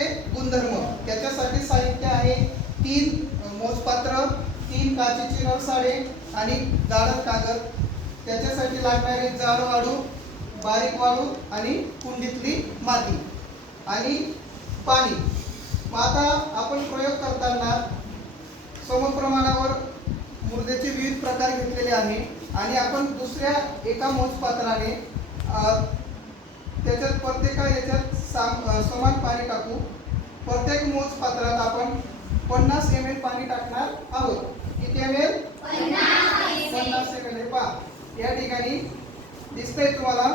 त्याचे गुणधर्म, त्याच्यासाठी साहित्य आहे 3 मोजपात्र, 3 काचेची नळसाळे आणि जाड कागद, त्याच्यासाठी लागणारे जाड वाळू, बारीक वाळू आणि कुंडीतली माती आणि पाणी. मग आता आपण प्रयोग करताना समप्रमाणावर मुर्द्याचे विविध प्रकार घेतलेले आहे आणि आपण दुसऱ्या एका मोजपात्राने त्याच्यात प्रत्येका याच्यात समान पाणी टाकू. प्रत्येक मोजपात्रात आपण 50 ml पाणी टाकणार आहोत. किती ml? 50 ml. हे पहा या ठिकाणी दिसतंय तुम्हाला?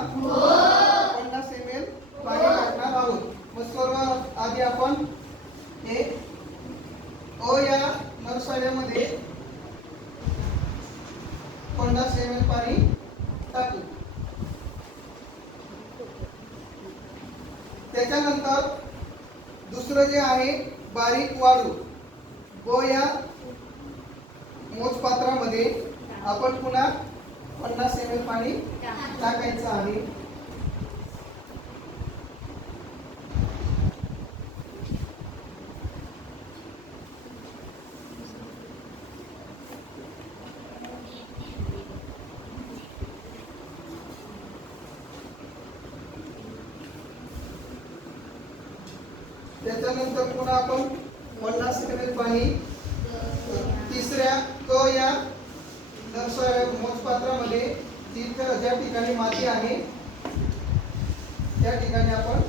50 ml पाणी टाकणार आहोत. मग सर्वात आधी आपण हे या नळसाळ्यामध्ये 50 ml पाणी टाकू. त्याच्यानंतर दुसरं जे आहे बारीक वाळू या मोजपात्रामध्ये आपण पुन्हा 50 ml पाणी टाकायचं आहे. त्याच्यानंतर पुन्हा आपण 50 ml पाणी तिसऱ्या या मोजपात्रामध्ये ज्या ठिकाणी माती आहे त्या ठिकाणी आपण